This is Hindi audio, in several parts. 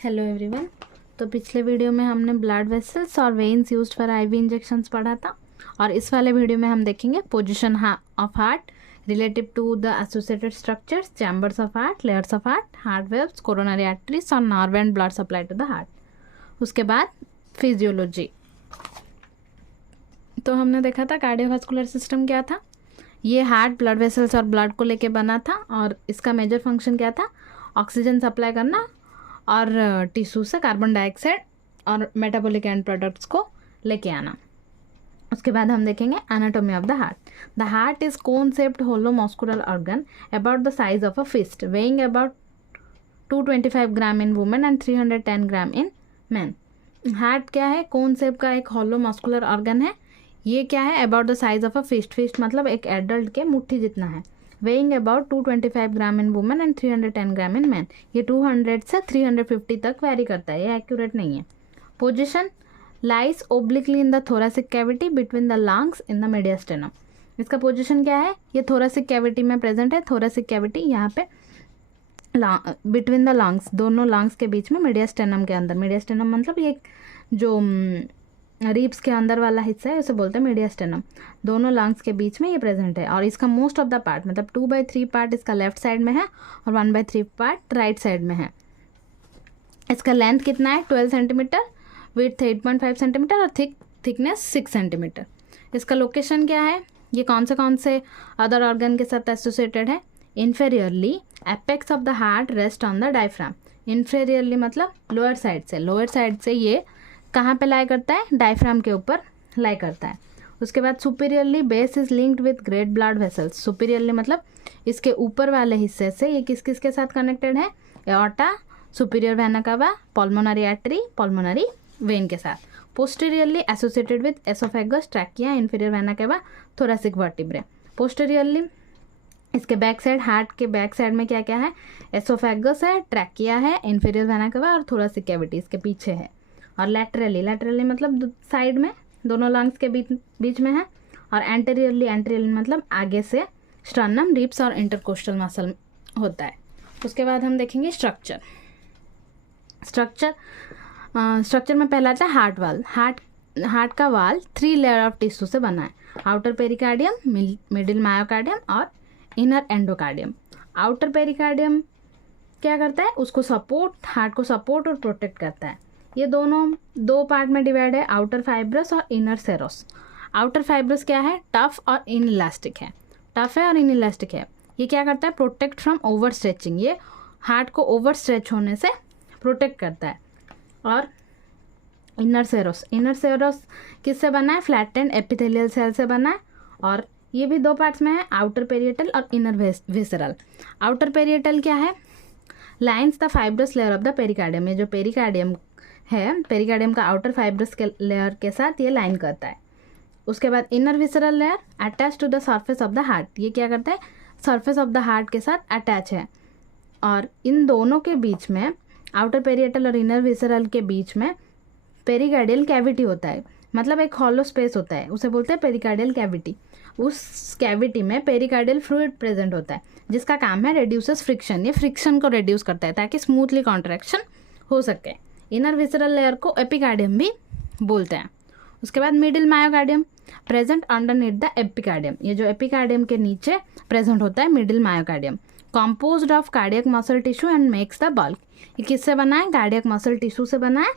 Hello everyone. तो पिछले वीडियो में हमने ब्लड वेसल्स और veins used for IV injections पढ़ा था और इस वाले वीडियो में हम देखेंगे position of heart relative to the associated structures, chambers of heart, layers of heart waves, coronary arteries और nerve and blood supply to the heart. उसके बाद फिजियोलॉजी। तो हमने देखा था कार्डियोवास्कुलर सिस्टम क्या था। ये हार्ट ब्लड वेसल्स और ब्लड को लेके बना था और इसका मेजर फंक्शन क्या था, ऑक्सीजन सप्लाई करना और टिश्यू से कार्बन डाइऑक्साइड और मेटाबॉलिक एंड प्रोडक्ट्स को लेके आना। उसके बाद हम देखेंगे anatomy of the heart. The heart is cone shaped hollow muscular organ about the size of a fist, weighing about 225 gram in women and 310 gram in man. Heart क्या है? कोन शेप का एक होलो मस्कुलर ऑर्गन है। ये क्या है? About the size of a fist. Fist मतलब एक एडल्ट के मुट्ठी जितना है। Weighing about 225 gram in women and 310 gram in man. ये 200 से 350 तक वेरी करता है, ये एक्यूरेट नहीं है। Position lies obliquely in the thoracic cavity between the lungs in the mediastinum. इसका पोजिशन क्या है? ये थोरेसिक कैविटी में प्रेजेंट है। थोरेसिक कैविटी यहाँ पे बिटवीन द लंग्स, दोनों लंग्स के बीच में, मीडियास्टेनम के अंदर। मीडियास्टेनम मतलब ये जो रिब्स के अंदर वाला हिस्सा है उसे बोलते हैं मीडियास्टेनम। दोनों लंग्स के बीच में ये प्रेजेंट है और इसका मोस्ट ऑफ द पार्ट मतलब 2/3 पार्ट इसका लेफ्ट साइड में है और 1/3 पार्ट राइट साइड में है। इसका लेंथ कितना है? 12 सेंटीमीटर, विड्थ 8.5 सेंटीमीटर और थिकनेस 6 सेंटीमीटर। इसका लोकेशन क्या है? ये कौन से अदर ऑर्गन के साथ एसोसिएटेड है? Inferiorly apex of the heart rest on the diaphragm. Inferiorly मतलब लोअर साइड से ये कहाँ पे लाई करता है? डायफ्राम के ऊपर लाई करता है। उसके बाद superiorly base is linked with great blood vessels. Superiorly मतलब इसके ऊपर वाले हिस्से से ये किस किस के साथ कनेक्टेड है? Aorta, superior vena cava, pulmonary artery, pulmonary vein के साथ। Posteriorly associated with oesophagus, trachea, inferior vena cava, thoracic vertebrae. Posteriorly इसके बैक साइड, हार्ट के बैक साइड में क्या क्या है? एसोफेगस है, ट्रैकिया है, इंफीरियर वेना कावा और थोरेसिक कैविटी इसके पीछे है। और लैटरली मतलब साइड में, दोनों लंग्स के बीच में है। और एंटेरियरली मतलब आगे से स्टर्नम, रिब्स और इंटरकोस्टल मसल होता है। उसके बाद हम देखेंगे स्ट्रक्चर में पहला आता है हार्ट वाल। हार्ट का वाल 3 लेयर ऑफ टिश्यू से बना है। आउटर पेरिकार्डियम, मिडिल मायोकार्डियम और इनर एंडोकार्डियम। आउटर पेरिकार्डियम क्या करता है? उसको हार्ट को सपोर्ट और प्रोटेक्ट करता है। ये दोनों 2 पार्ट में डिवाइड है, आउटर फाइब्रस और इनर सेरोस। आउटर फाइब्रस क्या है? टफ और इनइलास्टिक है। टफ है और इनइलास्टिक है। ये क्या करता है? Protect from over stretching. ये हार्ट को ओवर स्ट्रेच होने से प्रोटेक्ट करता है। और इनर सेरोस किससे बना है? फ्लैटेंड एपिथेलियल सेल से बना है और ये भी 2 पार्ट्स में है, आउटर पेरिएटल और इनर विसरल। आउटर पेरिएटल क्या है? Lines the fibrous layer of the pericardium. ये जो पेरिकार्डियम है, पेरिकार्डियम का आउटर फाइब्रस के लेयर के साथ ये लाइन करता है। उसके बाद inner visceral layer attach to the surface of the heart. ये क्या करता है? सरफेस ऑफ द हार्ट के साथ अटैच है। और इन दोनों के बीच में, आउटर पेरिएटल और इनर विसरल के बीच में पेरिकार्डियल कैविटी होता है। मतलब एक हॉलो स्पेस होता है, उसे बोलते हैं पेरिकार्डियल कैविटी। उस कैविटी में पेरिकार्डियल फ्लूइड प्रेजेंट होता है जिसका काम है रेड्यूसेस फ्रिक्शन। ये फ्रिक्शन को रिड्यूस करता है ताकि स्मूथली कॉन्ट्रैक्शन हो सके। इनर विसरल लेयर को एपिकार्डियम भी बोलते हैं। उसके बाद middle myocardium present underneath the epicardium. ये जो एपिकार्डियम के नीचे प्रेजेंट होता है middle myocardium. Composed of cardiac muscle tissue and makes the bulk. ये किससे बना है? कार्डियक मसल टिश्यू से बना है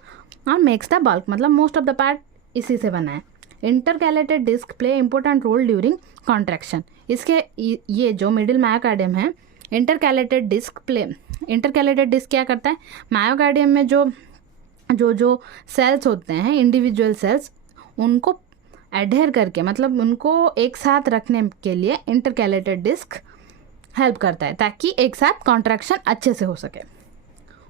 और मेक्स द बल्क मतलब मोस्ट ऑफ द पार्ट इसी से बना है। Intercalated disc play important role during contraction. इसके ये जो मिडिल मायोकार्डियम है, इंटरकैलेटेड डिस्क क्या करता है? मायोकार्डियम में जो सेल्स होते हैं, इंडिविजुअल सेल्स, उनको एडहेर करके मतलब उनको एक साथ रखने के लिए इंटरकैलेटेड डिस्क हेल्प करता है ताकि एक साथ कॉन्ट्रैक्शन अच्छे से हो सके।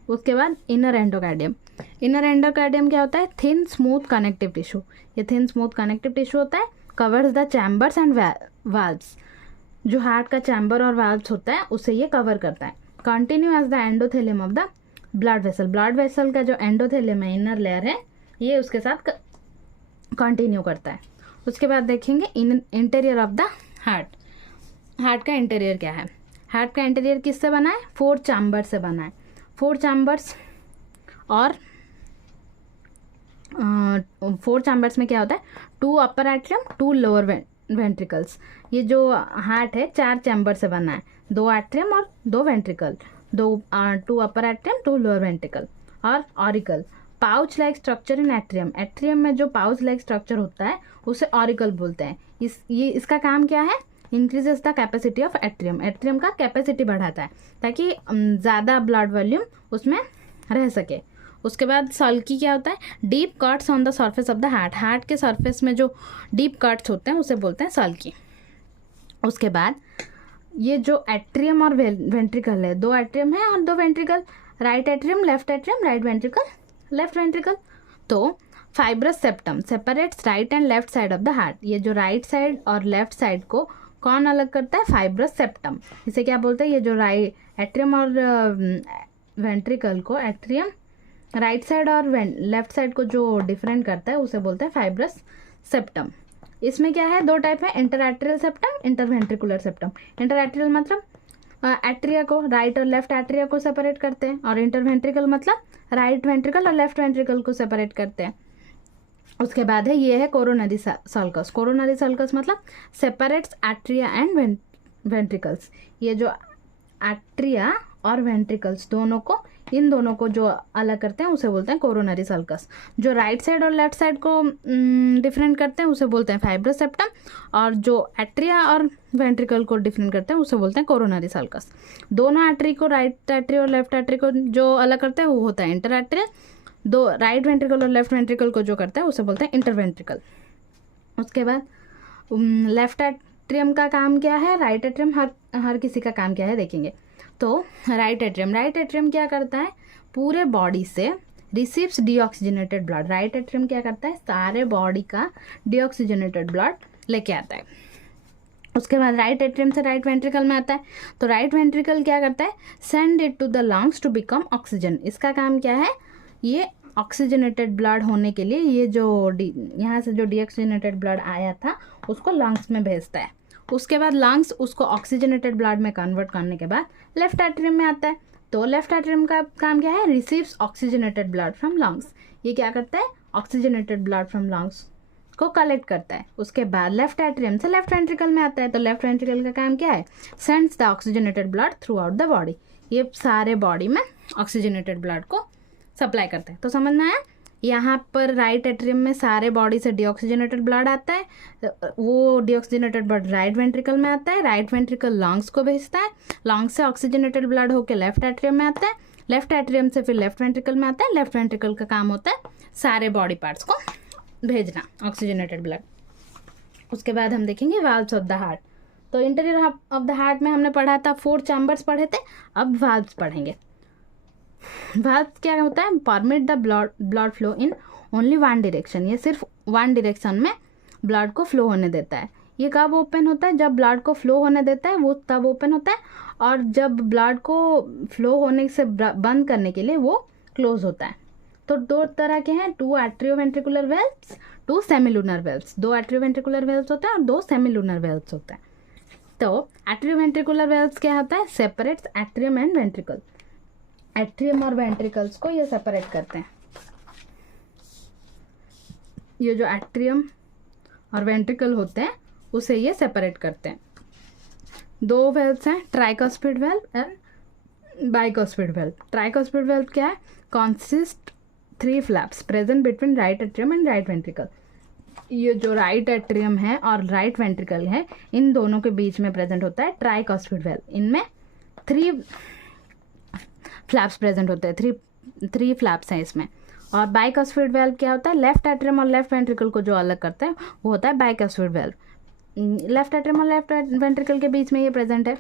उसके बाद इनर एंडोकार्डियम क्या होता है? Thin smooth connective tissue. ये थिन स्मूथ कनेक्टिव टिश्यू होता है, covers the chambers and valves. जो हार्ट का चैम्बर और वाल्व्स होता है उसे ये कवर करता है। Continue as the endothelium of the blood vessel का जो एंडोथेलियम है, इनर लेयर है, ये उसके साथ कंटिन्यू करता है। उसके बाद देखेंगे इंटीरियर ऑफ द हार्ट का इंटीरियर क्या है? हार्ट का इंटीरियर किससे बना है? 4 चैम्बर से बना है। 4 चैम्बर्स और 4 चैम्बर्स में क्या होता है, 2 अपर एट्रियम 2 लोअर वेंट्रिकल्स। ये जो हार्ट है 4 चैम्बर से बना है, 2 एट्रियम और 2 ventricle, 2 upper atrium 2 lower ventricle. और auricle, pouch like structure in atrium. Atrium में जो पाउच लाइक स्ट्रक्चर होता है उसे ऑरिकल बोलते हैं। इसका काम क्या है, increases the capacity of atrium. Atrium का कैपेसिटी बढ़ाता है ताकि ज़्यादा ब्लड वॉल्यूम उसमें रह सके। उसके बाद सल्की क्या होता है, deep cuts on the surface of the heart. Heart के सरफेस में जो डीप कट्स होते हैं उसे बोलते हैं सल्की। उसके बाद ये जो एट्रियम और वेंट्रिकल है, 2 एट्रियम है और 2 ventricle, right atrium left atrium, right ventricle left ventricle. तो fibrous septum separates right and left side of the heart. ये जो राइट साइड और लेफ्ट साइड को कौन अलग करता है, फाइब्रस सेप्टम। इसे क्या बोलते हैं, ये जो राइट एट्रियम और वेंट्रिकल को, एट्रियम राइट साइड और लेफ्ट साइड को जो डिफरेंट करता है उसे बोलते हैं फाइब्रस सेप्टम। इसमें क्या है, 2 टाइप है, interatrial septum, interventricular septum. Interatrial मतलब एट्रिया को, राइट और लेफ्ट एट्रिया को सेपरेट करते हैं, और इंटरवेंट्रिकल मतलब राइट वेंट्रिकल और लेफ्ट वेंट्रिकल को सेपरेट करते हैं। उसके बाद है, ये है कोरोनरी सल्कस। कोरोनरी सल्कस मतलब सेपरेट्स एट्रिया एंड वेंट्रिकल्स। ये जो एट्रिया और वेंट्रिकल्स इन दोनों को जो अलग करते हैं उसे बोलते हैं कोरोनरी सल्कस। जो राइट साइड और लेफ्ट साइड को डिफरेंट करते हैं उसे बोलते हैं फाइब्रस सेप्टम, और जो एट्रिया और वेंट्रिकल को डिफरेंट करते हैं उसे बोलते हैं कोरोनरी सल्कस। दोनों एट्री को, राइट एट्री और लेफ्ट एट्री को जो अलग करते हैं वो होता है इंटरएट्रियल। 2 राइट वेंट्रिकल और लेफ्ट वेंट्रिकल को जो करता है उसे बोलते हैं इंटरवेंट्रिकल। उसके बाद लेफ्ट एट्रियम का काम क्या है, राइट एट्रियम हर किसी का काम क्या है देखेंगे। तो राइट एट्रियम क्या करता है, पूरे बॉडी से receives deoxygenated blood. Right atrium क्या करता है, सारे बॉडी का डीऑक्सीजनेटेड ब्लड लेके आता है। उसके बाद राइट एट्रियम से राइट वेंट्रिकल में आता है। तो राइट वेंट्रिकल क्या करता है, send it to the lungs to become oxygen. इसका काम क्या है, ये ऑक्सीजनेटेड ब्लड होने के लिए ये जो यहाँ से जो डीऑक्सीजनेटेड ब्लड आया था उसको लंग्स में भेजता है। उसके बाद लंग्स उसको ऑक्सीजनेटेड ब्लड में कन्वर्ट करने के बाद लेफ्ट एट्रियम में आता है। तो लेफ्ट एट्रियम का काम क्या है, receives oxygenated blood from lungs. ये क्या करता है, ऑक्सीजनेटेड ब्लड फ्रॉम लंग्स को कलेक्ट करता है। उसके बाद लेफ्ट एट्रियम से लेफ्ट वेंट्रिकल में आता है। तो लेफ्ट वेंट्रिकल का काम क्या है, sends the oxygenated blood through out the body. ये सारे बॉडी में ऑक्सीजनेटेड ब्लड को सप्लाई करते हैं। तो समझ में आया, यहाँ पर राइट एट्रियम में सारे बॉडी से डीऑक्सीजनेटेड ब्लड आता है, वो डीऑक्सीजनेटेड ब्लड राइट वेंट्रिकल में आता है, राइट वेंट्रिकल लंग्स को भेजता है, लंग्स से ऑक्सीजनेटेड ब्लड होकर लेफ्ट एट्रियम में आता है, लेफ्ट एट्रियम से फिर लेफ्ट वेंट्रिकल में आता है। लेफ्ट वेंट्रिकल का काम होता है सारे बॉडी पार्ट्स को भेजना ऑक्सीजनेटेड ब्लड। उसके बाद हम देखेंगे वाल्व्स ऑफ द हार्ट। तो इंटीरियर ऑफ द हार्ट में हमने पढ़ा था, 4 चैम्बर्स पढ़े थे, अब वाल्व्स पढ़ेंगे। वाल्व क्या होता है, permit the blood flow in only 1 direction. ये सिर्फ 1 डायरेक्शन में ब्लड को फ्लो होने देता है। ये कब ओपन होता है, जब ब्लड को फ्लो होने देता है वो तब ओपन होता है, और जब ब्लड को फ्लो होने से बंद करने के लिए वो क्लोज होता है। तो 2 तरह के हैं, 2 atrioventricular valves, 2 semilunar valves. 2 atrioventricular valves होते हैं और 2 सेमिलुनर वेल्व्स होते हैं। तो एट्रियोवेंट्रिकुलर वेल्व्स क्या होता है, separates atrium and ventricle. Atrium और वेंट्रिकल्स को ये सेपरेट करते हैं। ये जो एट्रियम और वेंट्रिकल होते हैं उसे ये सेपरेट करते हैं। 2 वेल्व्स हैं, tricuspid valve and बाइकॉस्पिड valve. Tricuspid valve क्या है, consist 3 flaps present between right atrium and right ventricle. ये जो राइट एट्रियम है और राइट वेंट्रिकल है, इन दोनों के बीच में प्रेजेंट होता है ट्राइकॉस्पिड वेल्व। इनमें 3 फ्लैप्स प्रेजेंट होते हैं, 3 फ्लैप्स हैं इसमें। और बाइकॉस्पिड वेल्व क्या होता है, लेफ्ट एट्रियम और लेफ्ट वेंट्रिकल को जो अलग करता है वो होता है बाइकॉस्पिड वेल्व। लेफ्ट एट्रियम और लेफ्ट वेंट्रिकल के बीच में ये प्रेजेंट है।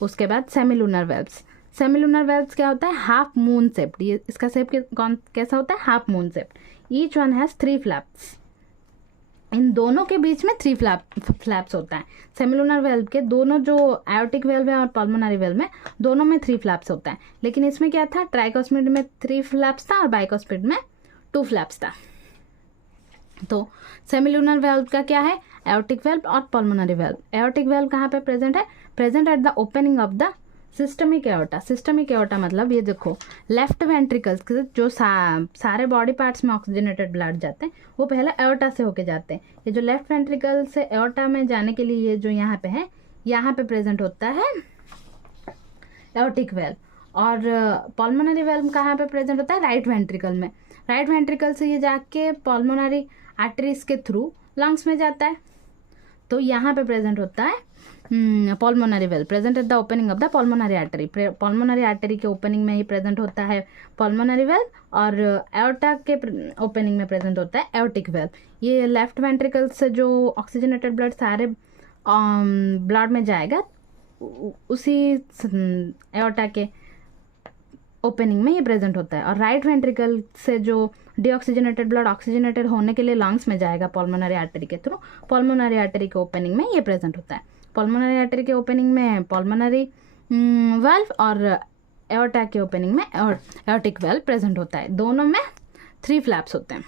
उसके बाद सेमिलुनर वेल्व्स। सेमिलुनर वेल्व्स क्या होता है, हाफ मून शेप्ड। ये इसका शेप कैसा होता है, half moon shaped. Each one has 3 flaps. इन दोनों के बीच में 3 फ्लैप्स होता है। सेमिलुनर वेल्व के दोनों, जो एओर्टिक वेल्व है और पल्मोनरी वेल्व में, दोनों में 3 फ्लैप्स होता है। लेकिन इसमें क्या था, ट्राइकॉस्पिड में 3 फ्लैप्स था और बाइकॉस्पिड में 2 फ्लैप्स था। तो सेमिलुनर वेल्व का क्या है, एओर्टिक वेल्व और पल्मोनरी वेल्व। एओर्टिक वेल्व कहाँ पे प्रेजेंट है, present at the opening of the systemic aorta, systemic aorta मतलब ये देखो लेफ्ट वेंट्रिकल्स के जो सारे बॉडी पार्ट्स में ऑक्सीजनेटेड ब्लड जाते हैं वो पहले एओर्टा से होके जाते हैं। ये जो लेफ्ट वेंट्रिकल से एओर्टा में जाने के लिए ये जो यहाँ पे है, यहाँ पे प्रेजेंट होता है एओर्टिक वेल्व। और पल्मोनरी वेल्व कहाँ पे प्रेजेंट होता है? राइट वेंट्रिकल में। राइट वेंट्रिकल से ये जाके पल्मोनरी आर्टरीज के थ्रू लंग्स में जाता है। तो यहाँ पे प्रेजेंट होता है pulmonary valve present at the opening of the pulmonary artery. Pulmonary artery के ओपनिंग में ही प्रेजेंट होता है पल्मोनरी वेल्व, और एओर्टा के ओपनिंग में प्रेजेंट होता है एओर्टिक वेल्व। ये लेफ्ट वेंट्रिकल से जो ऑक्सीजनेटेड ब्लड सारे ब्लड में जाएगा उसी एओर्टा के ओपनिंग में ये प्रेजेंट होता है। और राइट वेंट्रिकल से जो डीऑक्सीजनेटेड ब्लड ऑक्सीजनेटेड होने के लिए लंग्स में जाएगा पल्मोनरी आर्टरी के थ्रू, पल्मोनरी आर्टरी के ओपनिंग में ये प्रेजेंट होता है। पल्मोनरी आर्टरी के ओपनिंग में पल्मोनरी वाल्व और एओर्टा के ओपनिंग में एओर्टिक वाल्व प्रेजेंट होता है। दोनों में 3 फ्लैप्स होते हैं।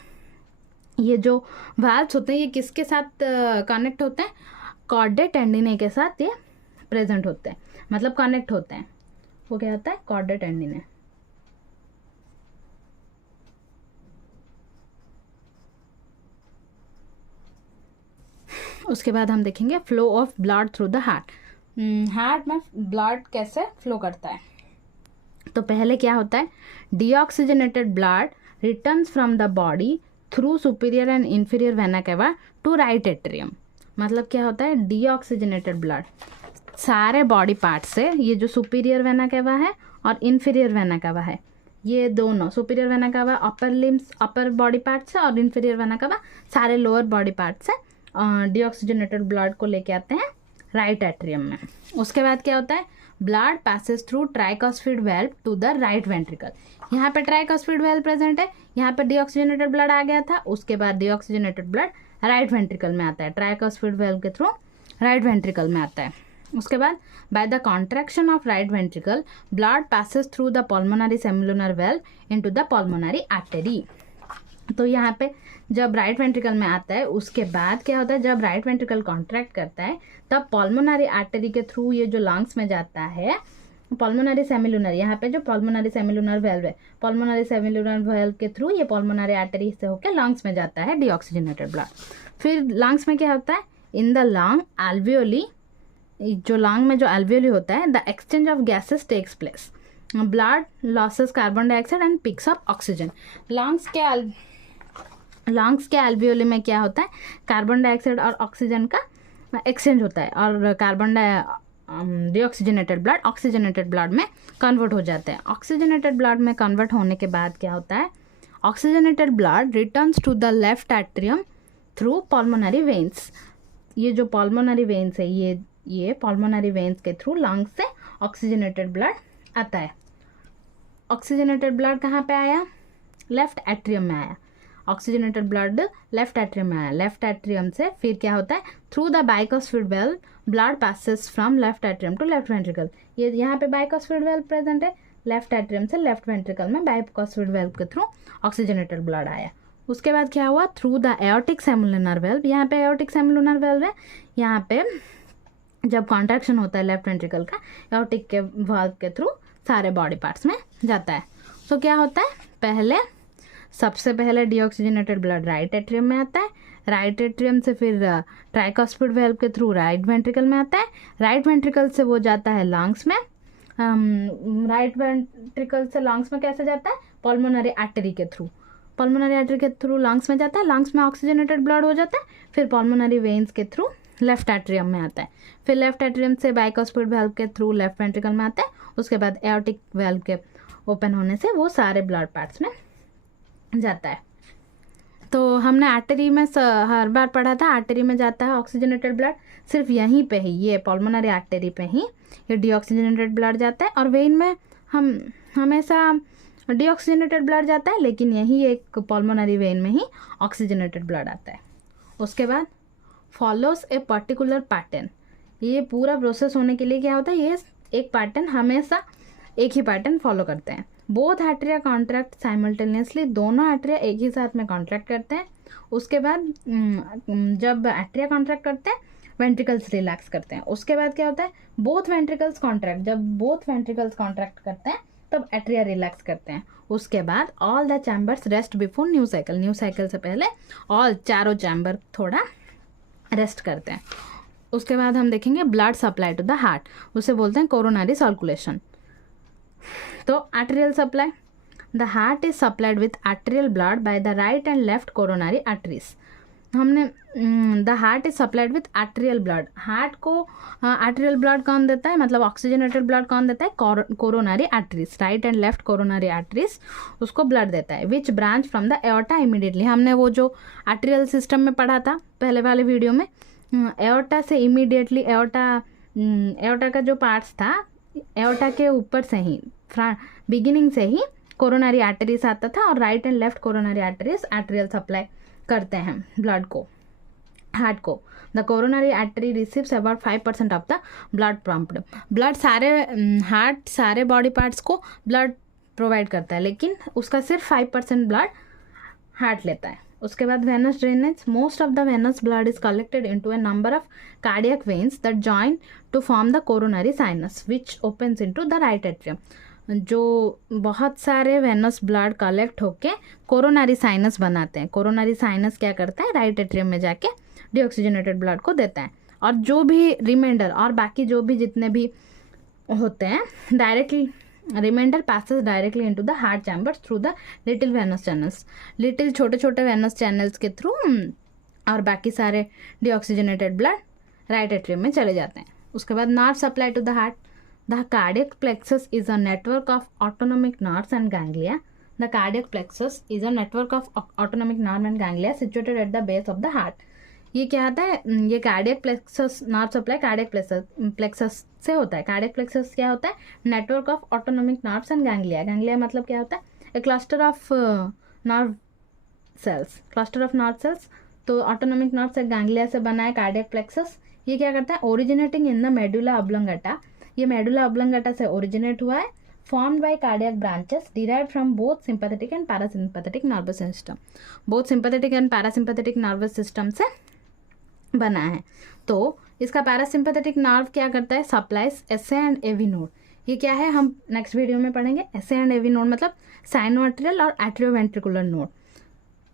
ये जो वाल्व्स होते हैं ये किसके साथ कनेक्ट होते हैं? कॉर्डे टेंडिने के साथ ये प्रेजेंट होते हैं, मतलब कनेक्ट होते हैं। वो क्या होता है? कॉर्डे टेंडिने। उसके बाद हम देखेंगे flow of blood through the heart. Heart में ब्लड कैसे फ्लो करता है? तो पहले क्या होता है? Deoxygenated blood returns from the body through superior and inferior vena cava to right atrium. मतलब क्या होता है? डीऑक्सीजनेटेड ब्लड सारे बॉडी पार्ट से, ये जो सुपीरियर वेना केवा है और इंफीरियर वेना केवा है, ये दोनों superior vena cava upper limbs upper body part से और इंफीरियर वेना केवा सारे लोअर बॉडी पार्ट से डीऑक्सीजनेटेड ब्लड को लेके आते हैं राइट एट्रियम में। उसके बाद क्या होता है? Blood passes through tricuspid valve to the right ventricle. यहाँ पे ट्राइकॉस्फिड वेल्व प्रेजेंट है, यहाँ पे डीऑक्सीजनेटेड ब्लड आ गया था, उसके बाद डीऑक्सीजनेटेड ब्लड राइट वेंट्रिकल में आता है, ट्राइकॉस्फिड वेल्व के थ्रू राइट वेंट्रिकल में आता है। उसके बाद by the contraction of right ventricle blood passes through the pulmonary semilunar valve into the pulmonary artery. तो यहाँ पे जब राइट वेंट्रिकल में आता है उसके बाद क्या होता है? जब राइट वेंट्रिकल कॉन्ट्रैक्ट करता है तब पल्मोनरी आर्टरी के थ्रू ये जो लंग्स में जाता है पल्मोनरी सेमिलुनर, यहाँ पे जो पल्मोनरी सेमिलुनर वेल्व है, पल्मोनरी सेमिलुनर वेल्व के थ्रू ये पल्मोनरी आर्टरी से होकर लंग्स में जाता है डीऑक्सीजनेटेड ब्लड। फिर लंग्स में क्या होता है? इन द लंग एल्वियोली, जो लंग में जो एल्वियोली होता है, the exchange of gases takes place. Blood loses carbon dioxide and picks up oxygen. Lungs के एल्वियोली में क्या होता है? कार्बन डाइऑक्साइड और ऑक्सीजन का एक्सचेंज होता है और carbon deoxygenated blood oxygenated blood में कन्वर्ट हो जाता है। ऑक्सीजनेटेड ब्लड में कन्वर्ट होने के बाद क्या होता है? Oxygenated blood returns to the left atrium through pulmonary veins. ये जो पल्मोनरी वेन्स है ये पल्मोनरी वेन्स के थ्रू लंग्स से ऑक्सीजनेटेड ब्लड आता है। ऑक्सीजनेटेड ब्लड कहाँ पे आया? लेफ्ट एट्रियम में आया। ऑक्सीजनेटेड ब्लड लेफ्ट एट्रियम में आया। लेफ्ट एट्रियम से फिर क्या होता है? Through the bicuspid valve blood passes from left atrium to left ventricle. ये यहाँ पे बाइकॉस्फिड वेल्व प्रेजेंट है, लेफ्ट एट्रियम से लेफ्ट वेंट्रिकल में बाइकॉस्फिड वेल्व के थ्रू ऑक्सीजनेटेड ब्लड आया। उसके बाद क्या हुआ? Through the aortic semilunar valve. यहाँ पे एओर्टिक सेमिलुनर वेल्व है, यहाँ पे जब कॉन्ट्रैक्शन होता है लेफ्ट वेंट्रिकल का एओर्टिक के वाल्व के थ्रू सारे बॉडी पार्ट्स में जाता है। तो क्या होता है? सबसे पहले डीऑक्सीजनेटेड ब्लड राइट एट्रियम में आता है, राइट एट्रियम से फिर ट्राइकॉस्फिड वेल्व के थ्रू राइट वेंट्रिकल में आता है, राइट वेंट्रिकल से वो जाता है लंग्स में, राइट वेंट्रिकल से लंग्स में कैसे जाता है? पल्मोनरी आर्टरी के थ्रू, पल्मोनरी आर्टरी के थ्रू लंग्स में जाता है, लंग्स में ऑक्सीजनेटेड ब्लड हो जाता है, फिर पल्मोनरी वेन्स के थ्रू लेफ्ट एट्रियम में आता है, फिर लेफ्ट एट्रियम से बाइकॉस्फिड वेल्व के थ्रू लेफ्ट वेंट्रिकल में आता है, उसके बाद एओर्टिक वेल्व के ओपन होने से वो सारे ब्लड पार्ट्स में जाता है। तो हमने आर्टरी में हर बार पढ़ा था आर्टरी में जाता है ऑक्सीजनेटेड ब्लड, सिर्फ यहीं पे ही ये पल्मोनरी आर्टरी पे ही ये डीऑक्सीजनेटेड ब्लड जाता है, और वेन में हम हमेशा डीऑक्सीजनेटेड ब्लड जाता है, लेकिन यही एक पल्मोनरी वेन में ही ऑक्सीजनेटेड ब्लड आता है। उसके बाद फॉलोस ए पर्टिकुलर पैटर्न। ये पूरा प्रोसेस होने के लिए क्या होता है? ये एक पैटर्न, हमेशा एक ही पैटर्न फॉलो करते हैं। बोथ आर्टरिया कॉन्ट्रैक्ट साइमल्टेनियसली, दोनों आर्टरिया एक ही साथ में कॉन्ट्रैक्ट करते हैं। उसके बाद जब आर्टरिया कॉन्ट्रैक्ट करते हैं वेंट्रिकल्स रिलैक्स करते हैं। उसके बाद क्या होता है, बोथ वेंट्रिकल्स कॉन्ट्रैक्ट, जब बोथ वेंट्रिकल्स कॉन्ट्रैक्ट करते हैं तब एट्रिया रिलैक्स करते हैं। उसके बाद all the chambers rest before new cycle, new cycle से पहले ऑल चारों चैम्बर थोड़ा रेस्ट करते हैं। उसके बाद हम देखेंगे blood supply to the heart, उसे बोलते हैं कोरोनरी सर्कुलेशन। तो arterial supply, the heart is supplied with arterial blood by the right and left coronary arteries. हमने the heart is supplied with arterial blood, heart को आर्टेरियल ब्लड कौन देता है, मतलब ऑक्सीजनेटेड ब्लड कौन देता है, coronary arteries, right and left coronary arteries उसको ब्लड देता है। Which branch from the aorta immediately, हमने वो जो आर्टेरियल सिस्टम में पढ़ा था पहले वाले वीडियो में, एओर्टा से इमीडिएटली, एओर्टा का जो पार्ट्स था, एओर्टा के ऊपर से ही, बिगिनिंग से ही कोरोनरी आर्टरीज आता था और right and left coronary arteries arterial supply करते हैं ब्लड को, हार्ट को। The coronary artery receives about 5% of the blood pumped, blood सारे हार्ट सारे बॉडी पार्ट्स को ब्लड प्रोवाइड करता है, लेकिन उसका सिर्फ 5% ब्लड हार्ट लेता है। उसके बाद venous drainage, most of the venous blood is collected into a number of cardiac veins that join to form the coronary sinus which opens into the right atrium. जो बहुत सारे वेनस ब्लड कलेक्ट होके कोरोनरी साइनस बनाते हैं। कोरोनरी साइनस क्या करता है, राइट एट्रियम में जाके डीऑक्सीजनेटेड ब्लड को देता है, और जो भी रिमाइंडर और बाकी जो भी जितने भी होते हैं directly, remainder passes directly into the heart chambers through the little venous channels, little छोटे छोटे वेनस चैनल्स के थ्रू, और बाकी सारे डीऑक्सीजनेटेड ब्लड राइट एट्रियम में चले जाते हैं। उसके बाद nerve supply to the heart, the cardiac plexus is a network of autonomic nerves and ganglia, the cardiac plexus is a network of autonomic nerve and ganglia situated at the base of the heart. ये क्या आता है, ये cardiac plexus, nerve supply cardiac plexus से होता है। कार्डियक प्लेक्सस क्या होता है, network of autonomic nerves and ganglia, ganglia मतलब क्या होता है, a cluster of nerve cells, cluster of nerve cells. तो ऑटोनोमिक नर्व से गैंग्लिया से बना है कार्डियक प्लेक्सस। ये क्या करता है, originating in the medulla oblongata, ये मेडुला ऑब्लोंगेटा से ओरिजिनेट हुआ है, formed by cardiac branches derived from both sympathetic and parasympathetic nervous system, both sympathetic and parasympathetic nervous system से बना है। तो इसका पैरासिम्पैथेटिक नर्व क्या करता है, supplies SA and AV node. ये क्या है, हम नेक्स्ट वीडियो में पढ़ेंगे। एसए एंड एवी नोड मतलब साइनो आर्टेरियल और एट्रियोवेंट्रिकुलर नोड,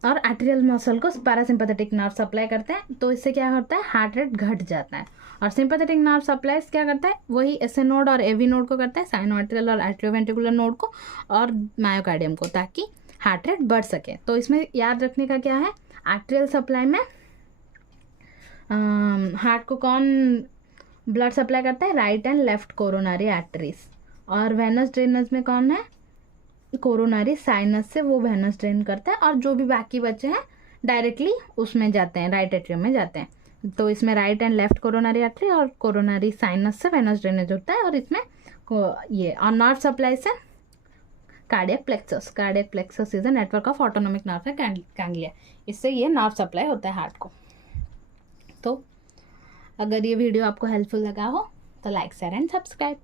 और आर्टेरियल मसल को पैरासिम्पैथेटिक नर्व सप्लाई करते हैं। तो इससे क्या होता है, हार्ट रेट घट जाता है। और सिंपैथेटिक नर्व सप्लाईज क्या करता है, वही एसए नोड और एवी नोड को करता है, साइनो आर्टेरियल और एट्रियोवेंट्रिकुलर नोड को और मायोकार्डियम को, ताकि हार्ट रेट बढ़ सके। तो इसमें याद रखने का क्या है, आर्टेरियल सप्लाई में हार्ट को कौन ब्लड सप्लाई करता है, right and left coronary arteries, और वेनस ड्रेनेज में कौन है, कोरोनरी साइनस से वो वेनस ड्रेन करता है, और जो भी बाकी बचे हैं डायरेक्टली उसमें जाते हैं, राइट एट्रियम में जाते हैं। तो इसमें right and left coronary artery और कोरोनरी साइनस से वेनस ड्रेनेज होता है, और इसमें ये और नर्व सप्लाई से cardiac plexus, cardiac plexus is a network of autonomic nerve and ganglia, इससे ये नर्व सप्लाई होता है हार्ट को। तो अगर ये वीडियो आपको हेल्पफुल लगा हो तो लाइक शेयर एंड सब्सक्राइब।